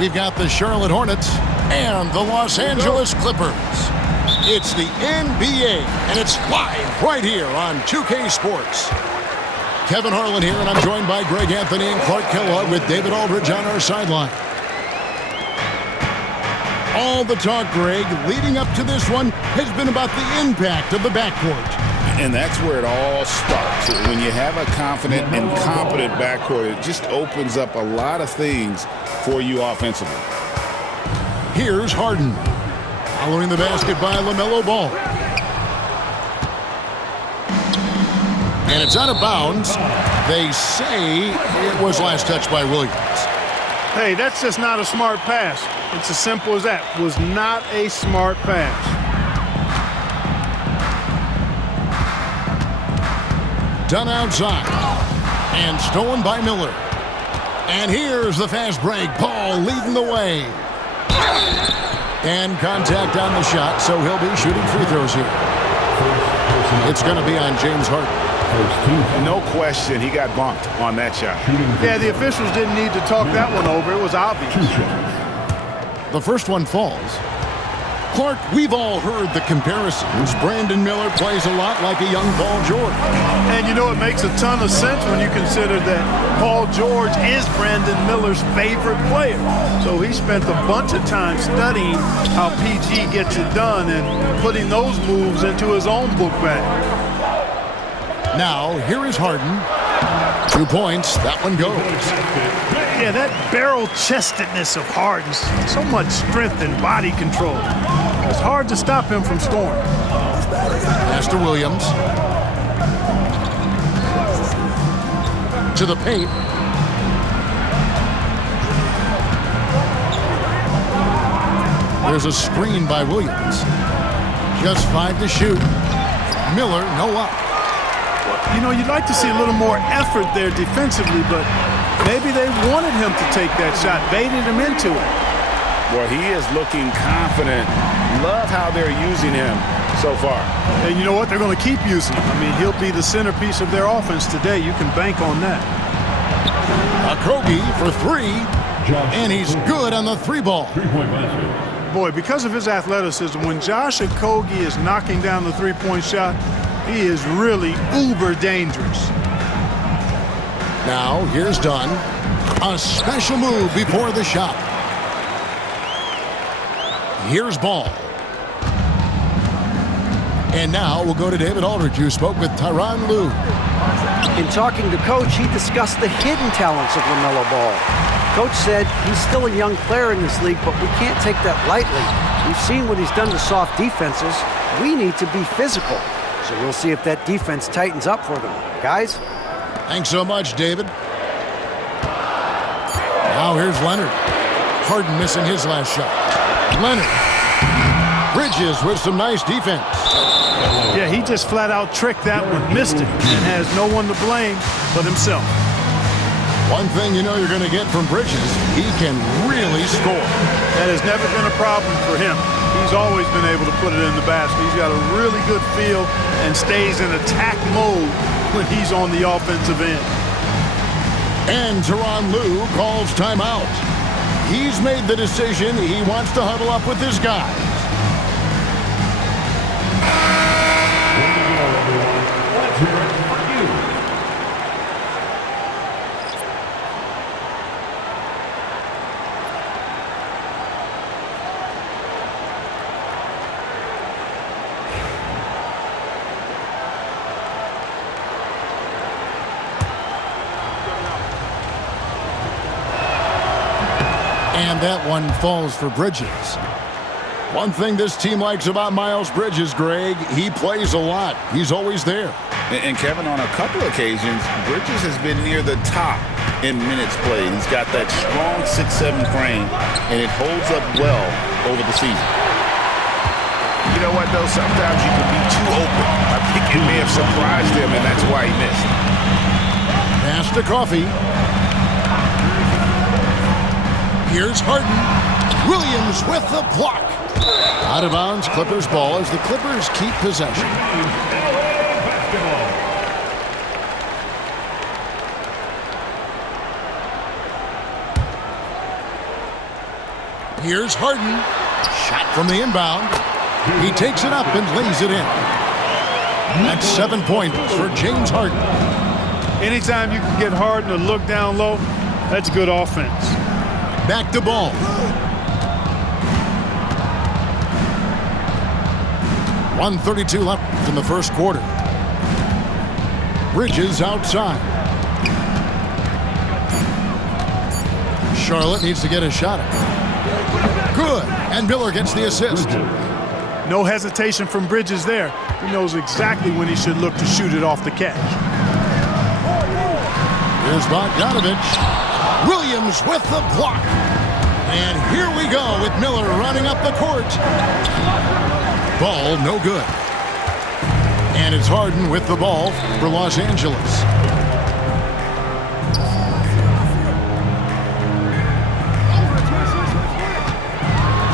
we've got the Charlotte Hornets and the Los Angeles Clippers. It's the NBA, and it's live right here on 2K Sports. Kevin Harlan here, and I'm joined by Greg Anthony and Clark Kellogg with David Aldridge on our sideline. All the talk, Greg, leading up to this one has been about the impact of the backcourt. And that's where it all starts. When you have a confident and competent backcourt, it just opens up a lot of things for you offensively. Here's Harden. Following the basket by LaMelo Ball. And it's out of bounds. They say it was last touched by Williams. Hey, that's just not a smart pass. It's as simple as that. Was not a smart pass. Done outside. And stolen by Miller. And here's the fast break. Ball leading the way. And contact on the shot, so he'll be shooting free throws here. It's going to be on James Harden. No question, he got bumped on that shot. Yeah, the officials didn't need to talk that one over. It was obvious. The first one falls. Clark, we've all heard the comparisons. Brandon Miller plays a lot like a young Paul George. And you know, it makes a ton of sense when you consider that Paul George is Brandon Miller's favorite player. So he spent a bunch of time studying how PG gets it done and putting those moves into his own book bag. Now, here is Harden. 2 points. That one goes. Yeah, that barrel-chestedness of Harden. So much strength and body control. It's hard to stop him from scoring. Pass to Williams. To the paint. There's a screen by Williams. Just 5 to shoot. Miller, no up. Well, you know, you'd like to see a little more effort there defensively, but maybe they wanted him to take that shot, baited him into it. Well, he is looking confident. Love how they're using him so far. And you know what? They're going to keep using him. I mean, he'll be the centerpiece of their offense today. You can bank on that. Okogie for 3, and he's good on the 3-ball. Boy, because of his athleticism, when Josh Okogie is knocking down the 3-point shot, he is really uber dangerous. Now, here's Dunn. A special move before the shot. Here's Ball. And now we'll go to David Aldridge, who spoke with Tyronn Lue. In talking to Coach, he discussed the hidden talents of LaMelo Ball. Coach said he's still a young player in this league, but we can't take that lightly. We've seen what he's done to soft defenses. We need to be physical. So we'll see if that defense tightens up for them. Guys? Thanks so much, David. Now here's Leonard. Harden missing his last shot. Leonard. Bridges with some nice defense. Yeah, he just flat out tricked that one, missed it, and has no one to blame but himself. One thing you know you're going to get from Bridges, he can really score. That has never been a problem for him. He's always been able to put it in the basket. He's got a really good feel and stays in attack mode when he's on the offensive end. And Tyronn Lue calls timeout. He's made the decision. He wants to huddle up with his guys. Let's hear it for you. And that one falls for Bridges. One thing this team likes about Miles Bridges, Greg, he plays a lot. He's always there. And Kevin, on a couple occasions, Bridges has been near the top in minutes played. He's got that strong 6'7" frame, and it holds up well over the season. You know what, though? Sometimes you can be too open. I think it may have surprised him, and that's why he missed. Pass to Coffee. Here's Harden. Williams with the block. Out of bounds, Clippers ball as the Clippers keep possession. Here's Harden. Shot from the inbound. He takes it up and lays it in. That's 7 points for James Harden. Anytime you can get Harden to look down low, that's good offense. Back to Ball. .132 left in the first quarter. Bridges outside. Charlotte needs to get a shot at it. Good. And Miller gets the assist. No hesitation from Bridges there. He knows exactly when he should look to shoot it off the catch. Here's Bogdanovich. Williams with the block. And here we go with Miller running up the court. Ball no good. And it's Harden with the ball for Los Angeles.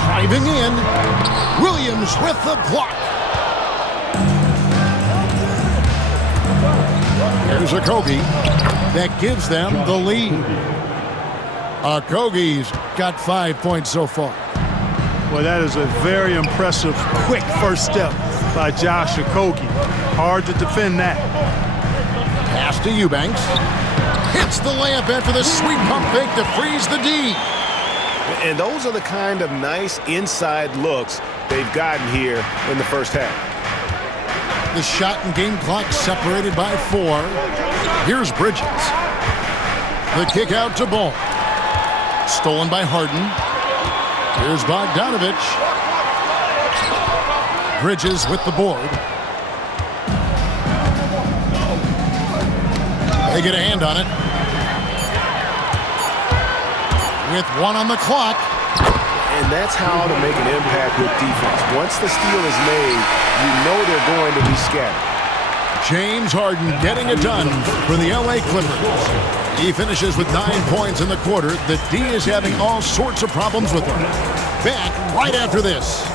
Driving in. Williams with the block. Here's Okogie. That gives them the lead. Okogie's got 5 points so far. Well, that is a very impressive, quick first step by Josh Okogie. Hard to defend that. Pass to Eubanks. Hits the layup after the sweet pump fake to freeze the D. And those are the kind of nice inside looks they've gotten here in the first half. The shot and game clock separated by 4. Here's Bridges. The kick out to Ball. Stolen by Harden. Here's Bogdanovich. Bridges with the board. They get a hand on it. With 1 on the clock. And that's how to make an impact with defense. Once the steal is made, you know they're going to be scattered. James Harden getting it done for the LA Clippers. He finishes with 9 points in the quarter. The D is having all sorts of problems with him. Back right after this.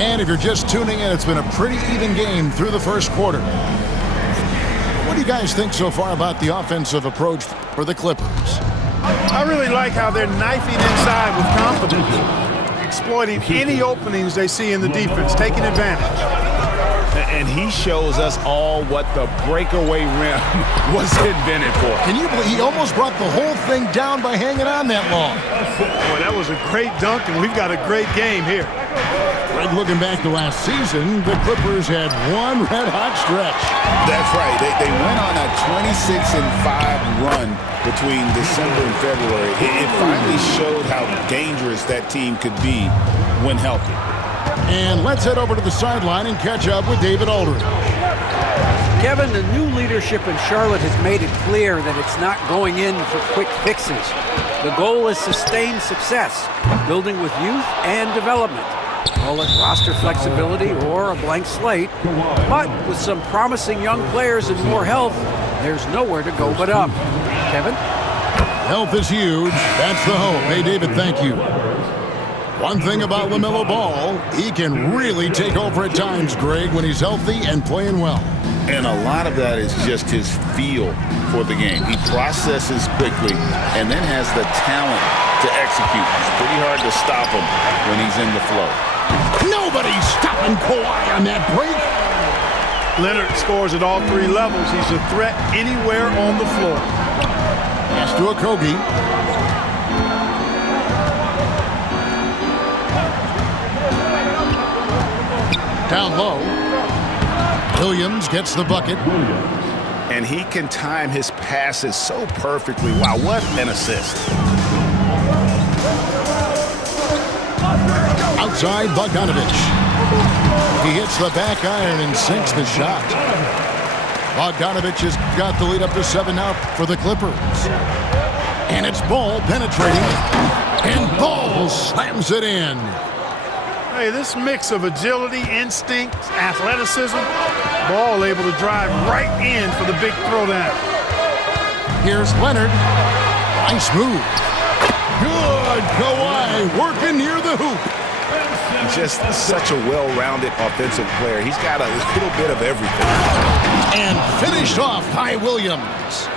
And if you're just tuning in, it's been a pretty even game through the first quarter. What do you guys think so far about the offensive approach for the Clippers? I really like how they're knifing inside with confidence, exploiting any openings they see in the defense, taking advantage. And he shows us all what the breakaway rim was invented for. Can you believe he almost brought the whole thing down by hanging on that long? Boy, that was a great dunk, and we've got a great game here. Greg, looking back to last season, the Clippers had one red-hot stretch. That's right. They went on a 26-5 run between December and February. It finally showed how dangerous that team could be when healthy. And let's head over to the sideline and catch up with David Aldridge. Kevin, the new leadership in Charlotte has made it clear that it's not going in for quick fixes. The goal is sustained success, building with youth and development. Call it roster flexibility or a blank slate. But with some promising young players and more health, there's nowhere to go but up. Kevin? Health is huge. That's the hope. Hey, David, thank you. One thing about LaMelo Ball, he can really take over at times, Greg, when he's healthy and playing well. And a lot of that is just his feel for the game. He processes quickly and then has the talent to execute. It's pretty hard to stop him when he's in the flow. Nobody's stopping Kawhi on that break. Leonard scores at all 3 levels. He's a threat anywhere on the floor. Pass to Okogie. Down low. Williams gets the bucket. And he can time his passes so perfectly. Wow, what an assist. Outside, Bogdanovich. He hits the back iron and sinks the shot. Bogdanovich has got the lead up to 7 now for the Clippers. And it's Ball penetrating. And Ball slams it in. Hey, this mix of agility, instinct, athleticism, Ball able to drive right in for the big throwdown. Here's Leonard. Nice move. Good. Kawhi working near the hoop. Just such a well-rounded offensive player. He's got a little bit of everything. And finished off by Williams.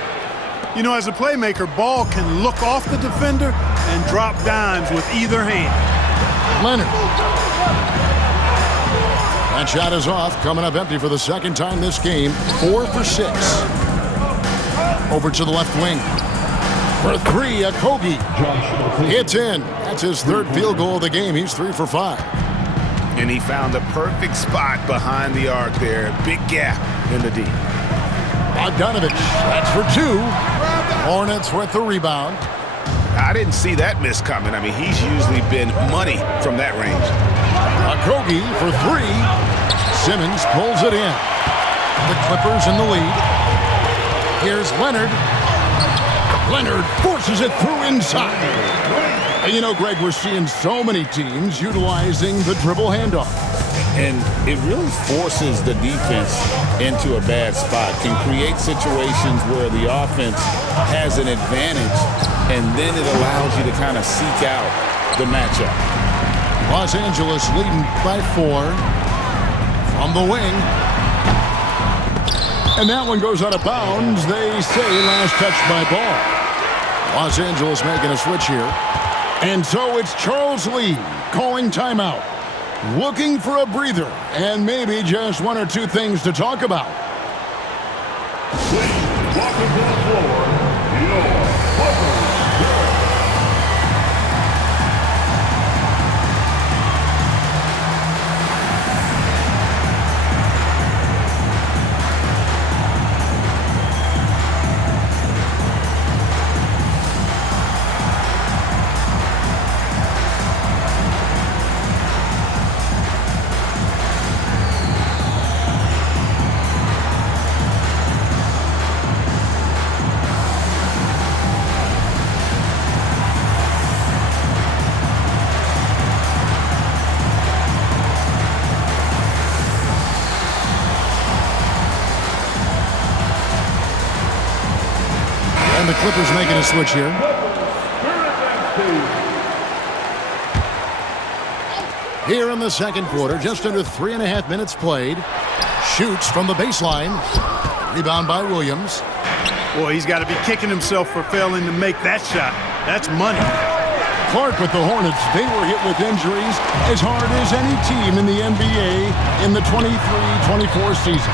You know, as a playmaker, Ball can look off the defender and drop dimes with either hand. Leonard. That shot is off, coming up empty for the second time this game. 4 for 6. Over to the left wing. For 3, Okogie. It's in. That's his third field goal of the game. He's 3 for 5. And he found the perfect spot behind the arc there. Big gap in the D. Bogdanovich, that's for 2. Hornets with the rebound. I didn't see that miss coming. I mean, he's usually been money from that range. Okogie for 3. Simmons pulls it in. The Clippers in the lead. Here's Leonard. Leonard forces it through inside. You know, Greg, we're seeing so many teams utilizing the dribble handoff. And it really forces the defense into a bad spot. Can create situations where the offense has an advantage, and then it allows you to kind of seek out the matchup. Los Angeles leading by 4 from the wing. And that one goes out of bounds. They say last touch by Ball. Los Angeles making a switch here. And so it's Charles Lee calling timeout. Looking for a breather and maybe just 1 or 2 things to talk about. Please welcome to the floor, your Clippers. And the Clippers making a switch here. Here in the second quarter, just under 3.5 minutes played. Shoots from the baseline. Rebound by Williams. Boy, he's got to be kicking himself for failing to make that shot. That's money. Clark with the Hornets. They were hit with injuries as hard as any team in the NBA in the 23-24 season.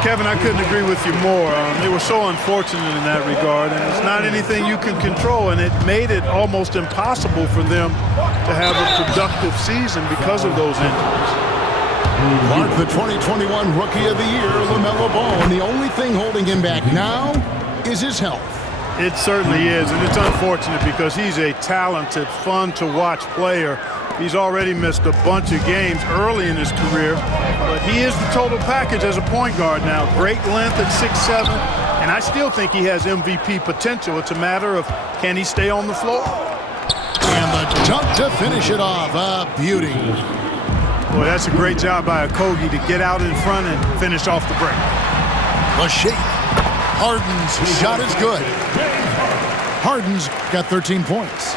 Kevin, I couldn't agree with you more. They were so unfortunate in that regard, and it's not anything you can control, and it made it almost impossible for them to have a productive season because of those injuries. Clark, the 2021 Rookie of the Year, LaMelo Ball, and the only thing holding him back now is his health. It certainly is, and it's unfortunate because he's a talented, fun-to-watch player. He's already missed a bunch of games early in his career, but he is the total package as a point guard now. Great length at 6'7", and I still think he has MVP potential. It's a matter of can he stay on the floor? And the dunk to finish it off. A beauty. Boy, that's a great job by Okogie to get out in front and finish off the break. The shake. Harden's shot is good. Harden's got 13 points.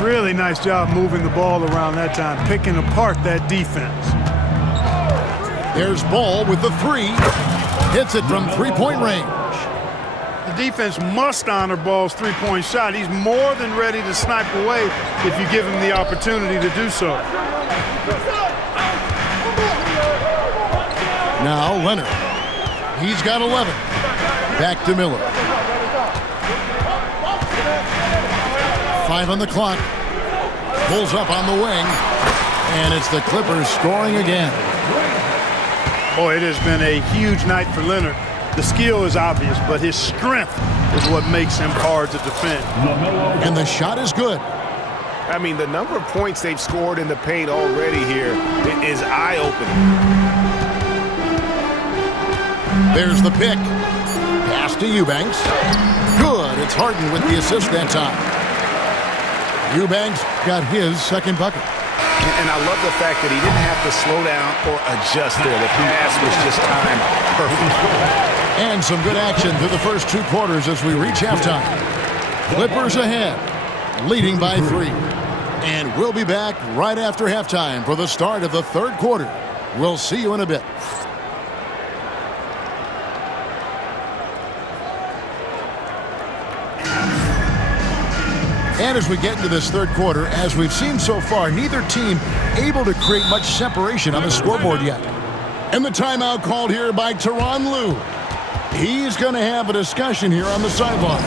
Really nice job moving the ball around that time, picking apart that defense. There's Ball with the 3. Hits it from three-point range. The defense must honor Ball's three-point shot. He's more than ready to snipe away if you give him the opportunity to do so. Now Leonard. He's got 11. Back to Miller. 5 on the clock. Pulls up on the wing. And it's the Clippers scoring again. Boy, it has been a huge night for Leonard. The skill is obvious, but his strength is what makes him hard to defend. And the shot is good. I mean, the number of points they've scored in the paint already here is eye-opening. There's the pick. Pass to Eubanks. Good. It's Harden with the assist that time. Eubanks got his second bucket. And I love the fact that he didn't have to slow down or adjust there. The pass was just timed perfect. And some good action through the first 2 quarters as we reach halftime. Clippers ahead, leading by 3. And we'll be back right after halftime for the start of the third quarter. We'll see you in a bit. And as we get into this third quarter, as we've seen so far, neither team able to create much separation on the scoreboard yet. And the timeout called here by Tyronn Lue. He's going to have a discussion here on the sideline.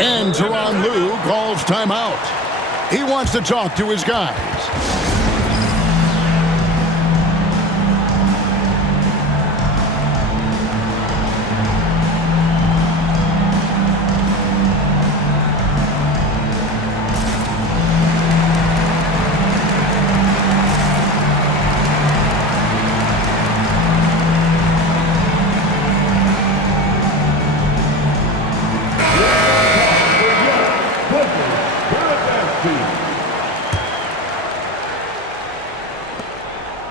And Tyronn Lue calls timeout. He wants to talk to his guys.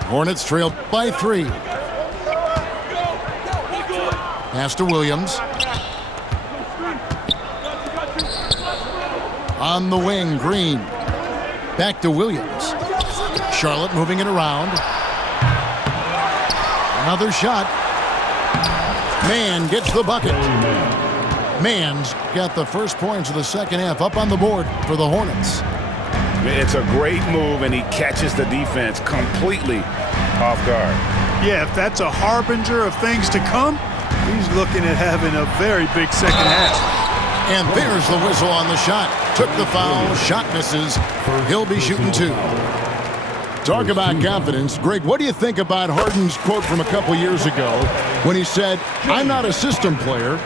Hornets trail by 3. Pass to Williams. On the wing, Green. Back to Williams. Charlotte moving it around. Another shot. Mann gets the bucket. Mann's got the first points of the second half up on the board for the Hornets. It's a great move, and he catches the defense completely off guard. Yeah, if that's a harbinger of things to come, he's looking at having a very big second half. And there's the whistle on the shot. Took the foul, shot misses. He'll be shooting 2. Talk about confidence. Greg, what do you think about Harden's quote from a couple years ago when he said, "I'm not a system player,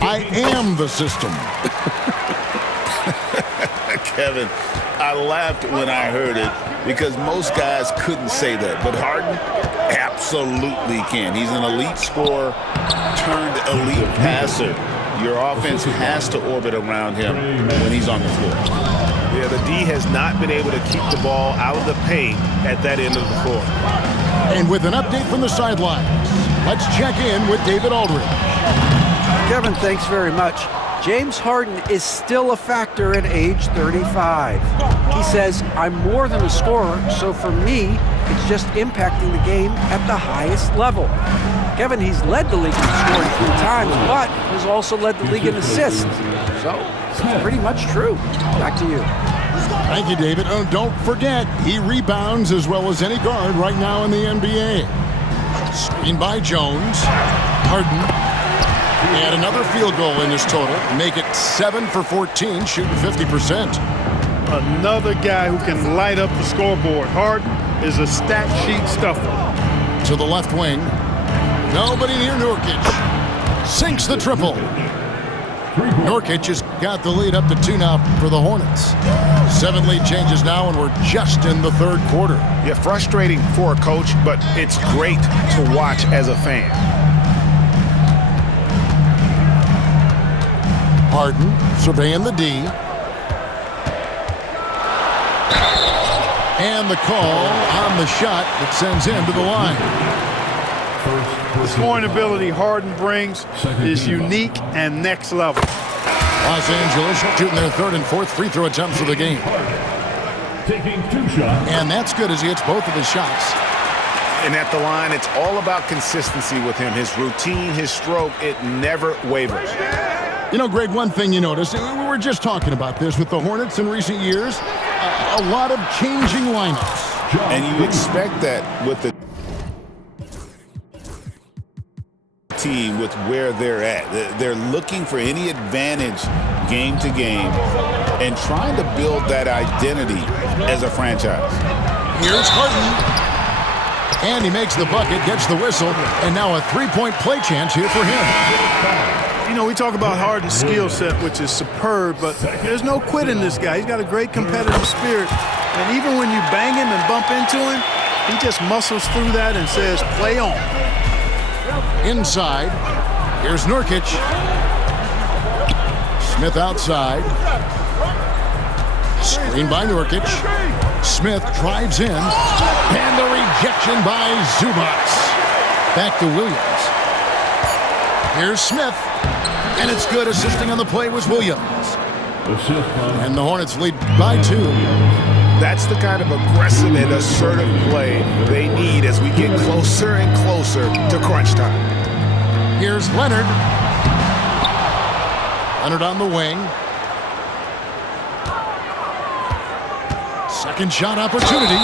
I am the system"? Kevin, I laughed when I heard it because most guys couldn't say that. But Harden absolutely can. He's an elite scorer turned elite passer. Your offense has to orbit around him when he's on the floor. Yeah, the D has not been able to keep the ball out of the paint at that end of the floor. And with an update from the sidelines, let's check in with David Aldridge. Kevin, thanks very much. James Harden is still a factor at age 35. He says, "I'm more than a scorer, so for me, it's just impacting the game at the highest level." Kevin, he's led the league in scoring 3 times, but has also led the league in assists. So, it's pretty much true. Back to you. Thank you, David. Oh, don't forget, he rebounds as well as any guard right now in the NBA. Screen by Jones. Harden. And another field goal in his total. Make it 7 for 14, shooting 50%. Another guy who can light up the scoreboard. Harden is a stat sheet stuffer. To the left wing. Nobody near Nurkic. Sinks the triple. Nurkic has got the lead up to 2 now for the Hornets. 7 lead changes now, and we're just in the third quarter. Yeah, frustrating for a coach, but it's great to watch as a fan. Harden surveying the D. And the call on the shot that sends him to the line. The scoring ability Harden brings is unique and next level. Los Angeles shooting their 3rd and 4th free throw attempts of the game. Taking 2 shots. And that's good as he hits both of his shots. And at the line, it's all about consistency with him. His routine, his stroke, it never wavers. You know, Greg, one thing you notice, we were just talking about this with the Hornets in recent years, a lot of changing lineups. And you expect that with the team, with where they're at. They're looking for any advantage game to game and trying to build that identity as a franchise. Here's Harden. And he makes the bucket, gets the whistle, and now a three-point play chance here for him. You know, we talk about Harden's skill set, which is superb, but there's no quitting this guy. He's got a great competitive spirit. And even when you bang him and bump into him, he just muscles through that and says, play on. Inside, here's Nurkic. Smith outside. Screen by Nurkic. Smith drives in. And the rejection by Zubac. Back to Williams. Here's Smith. And it's good. Assisting on the play was Williams. And the Hornets lead by 2. That's the kind of aggressive and assertive play they need as we get closer and closer to crunch time. Here's Leonard. Leonard on the wing. Second shot opportunity.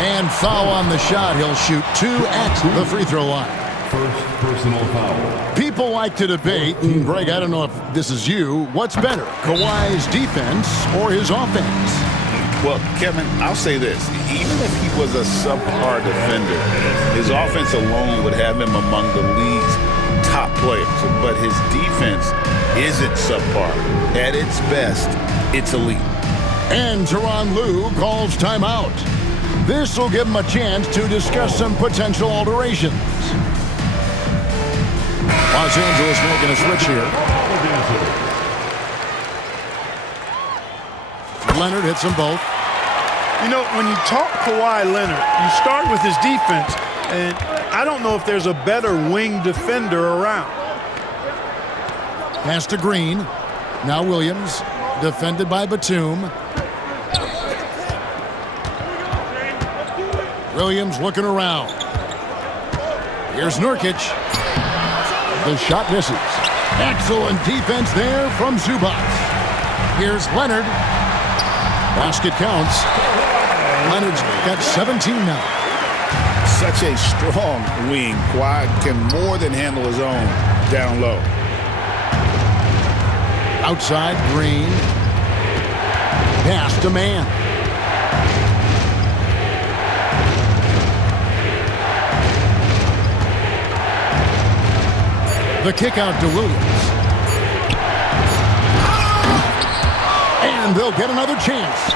And foul on the shot. He'll shoot 2 at the free throw line. First personal foul. People like to debate, and Greg, I don't know if this is you, what's better, Kawhi's defense or his offense? Well, Kevin, I'll say this. Even if he was a subpar defender, his offense alone would have him among the league's top players. But his defense isn't subpar. At its best, it's elite. And Tyronn Lue calls timeout. This will give him a chance to discuss some potential alterations. Los Angeles making a switch here. Leonard hits them both. You know, when you talk Kawhi Leonard, you start with his defense, and I don't know if there's a better wing defender around. Pass to Green. Now Williams, defended by Batum. Williams looking around. Here's Nurkic. The shot misses. Excellent defense there from Zubac. Here's Leonard. Basket counts. Leonard's got 17 now. Such a strong wing. Kawhi can more than handle his own down low. Outside, Green. Pass to man. The kick out to Williams. And they'll get another chance.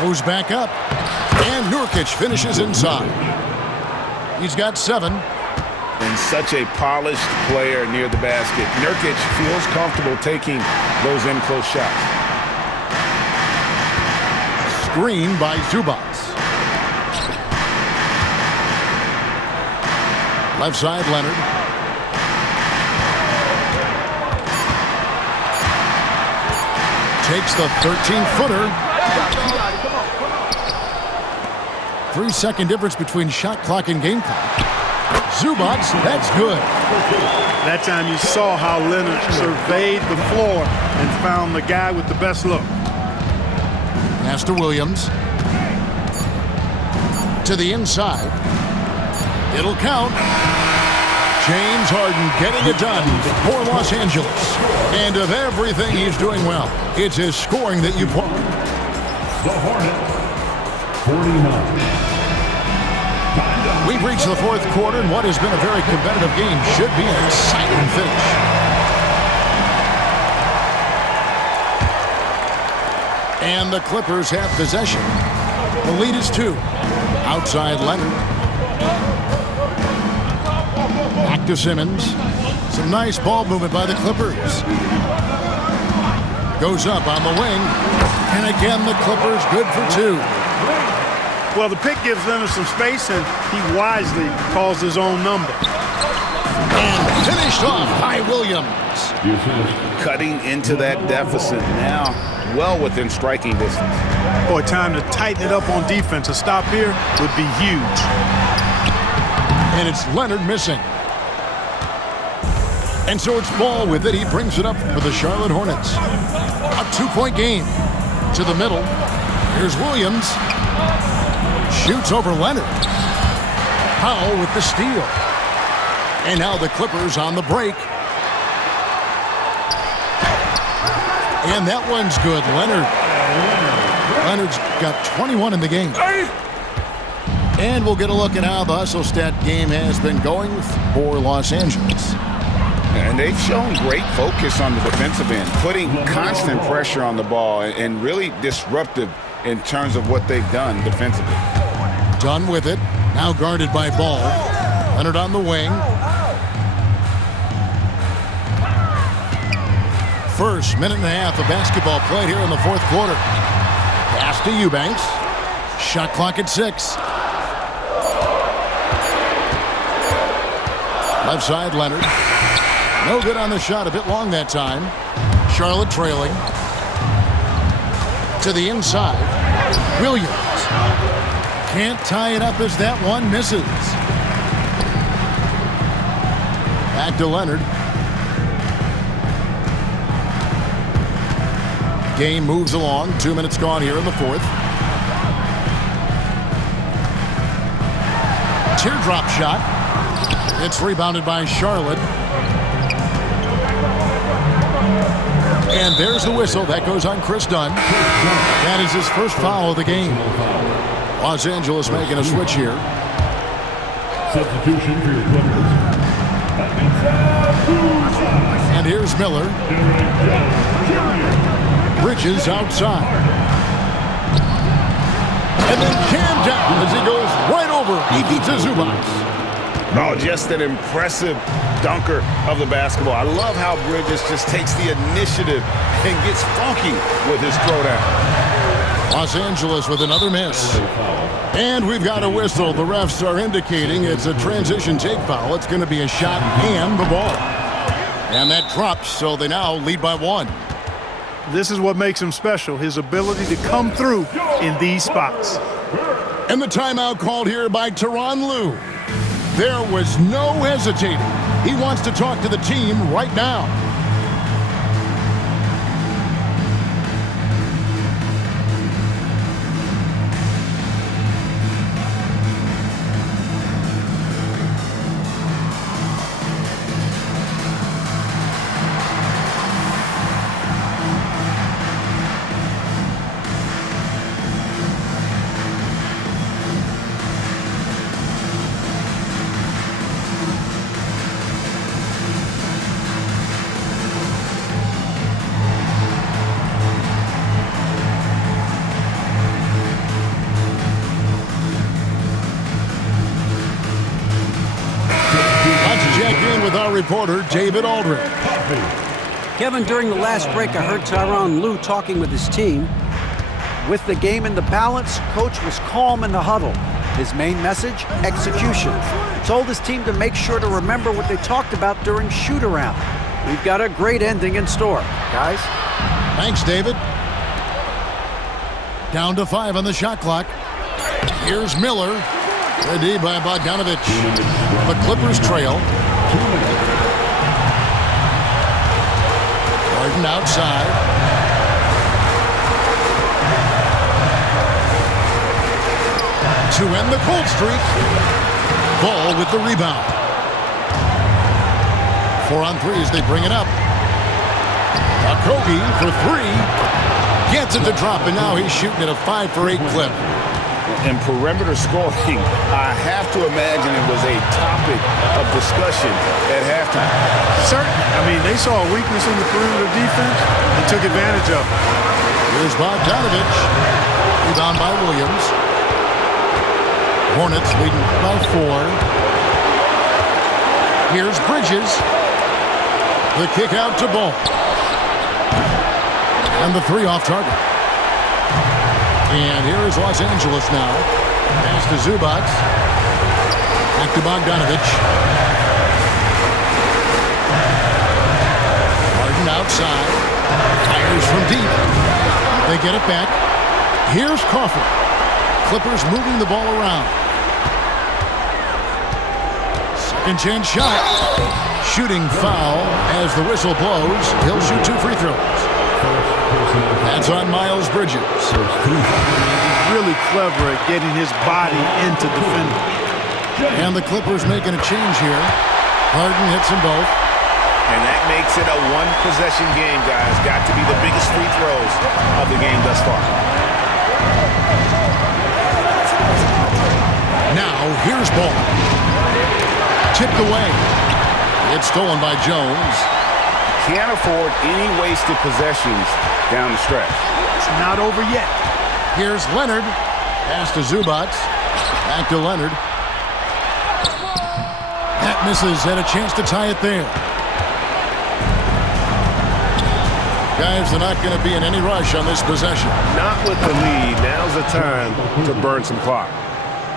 Goes back up. And Nurkic finishes inside. He's got 7. And such a polished player near the basket. Nurkic feels comfortable taking those in-close shots. Screen by Zubac. Left side, Leonard. Takes the 13-footer. 3-second difference between shot clock and game clock. Zubac, that's good. That time you saw how Leonard surveyed the floor and found the guy with the best look. Pass to Williams. To the inside. It'll count. James Harden getting it done for Los Angeles. And of everything he's doing well, it's his scoring that you point. The Hornets, 49. We've reached the 4th quarter, and what has been a very competitive game should be an exciting finish. And the Clippers have possession. The lead is 2. Outside Leonard. Back to Simmons. Some nice ball movement by the Clippers. Goes up on the wing. And again, the Clippers good for 2. Well, the pick gives Leonard some space, and he wisely calls his own number. And finished off by Williams. Cutting into that deficit now, well within striking distance. Boy, time to tighten it up on defense. A stop here would be huge. And it's Leonard missing. And so it's Ball with it. He brings it up for the Charlotte Hornets. A 2-point game. To the middle. Here's Williams. Shoots over Leonard. Powell with the steal. And now the Clippers on the break. And that one's good. Leonard's got 21 in the game. And we'll get a look at how the hustle stat game has been going for Los Angeles. And they've shown great focus on the defensive end, putting constant pressure on the ball and really disruptive in terms of what they've done defensively. Done with it. Now guarded by Ball. Leonard on the wing. First minute and a half of basketball played here in the fourth quarter. Pass to Eubanks. Shot clock at 6. Left side, Leonard. No good on the shot. A bit long that time. Charlotte trailing. To the inside. Williams. Can't tie it up as that one misses. Back to Leonard. Game moves along. 2 minutes gone here in the fourth. Teardrop shot. It's rebounded by Charlotte. And there's the whistle. That goes on Chris Dunn. That is his first foul of the game. Los Angeles making a switch here. Substitution for your Clippers. And here's Miller. Bridges outside. And then jammed down as he goes right over. He beats Zubac. Oh, just an impressive dunker of the basketball. I love how Bridges just takes the initiative and gets funky with his throwdown. Los Angeles with another miss. And we've got a whistle. The refs are indicating it's a transition take foul. It's going to be a shot and the ball. And that drops, so they now lead by 1. This is what makes him special, his ability to come through in these spots. And the timeout called here by Tyronn Lue. There was no hesitating. He wants to talk to the team right now. With our reporter, David Aldridge. Kevin, during the last break, I heard Tyronn Lue talking with his team. With the game in the balance, coach was calm in the huddle. His main message, execution. Told his team to make sure to remember what they talked about during shoot-around. We've got a great ending in store, guys. Thanks, David. Down to 5 on the shot clock. Here's Miller. Ready by Bogdanovich. The Clippers trail. Harden outside. To end the cold streak. Ball with the rebound. 4 on 3 as they bring it up. Kobe for 3. Gets it to drop, and now he's shooting at a 5 for 8 clip. In perimeter scoring, I have to imagine it was a topic of discussion at halftime. Certainly. I mean, they saw a weakness in the perimeter defense and took advantage of it. Here's Bogdanovich. Rebound by Williams. Hornets leading by 4. Here's Bridges. The kick out to Ball. And the 3 off target. And here is Los Angeles now. Pass to Zubac. Back to Bogdanovich. Harden outside. Fires from deep. They get it back. Here's Crawford. Clippers moving the ball around. Second chance shot. Shooting foul as the whistle blows. He'll shoot 2 free throws. That's on Miles Bridges. Really clever at getting his body into defenders. And the Clippers making a change here. Harden hits them both. And that makes it a one-possession game, guys. Got to be the biggest free throws of the game thus far. Now, here's ball. Tipped away. It's stolen by Jones. Can't afford any wasted possessions down the stretch. It's not over yet. Here's Leonard. Pass to Zubac. Back to Leonard. That misses. Had a chance to tie it there. Guys, they're not going to be in any rush on this possession. Not with the lead. Now's the time to burn some clock.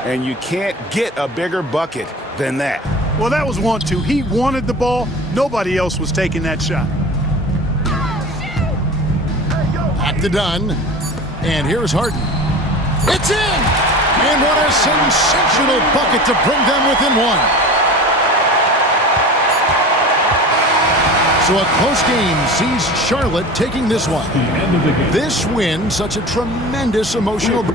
And you can't get a bigger bucket than that. Well, that was 1-2. He wanted the ball. Nobody else was taking that shot. Back to Dunn. And here's Harden. It's in! And what a sensational bucket to bring them within 1. So a close game sees Charlotte taking this one. This win, such a tremendous emotional...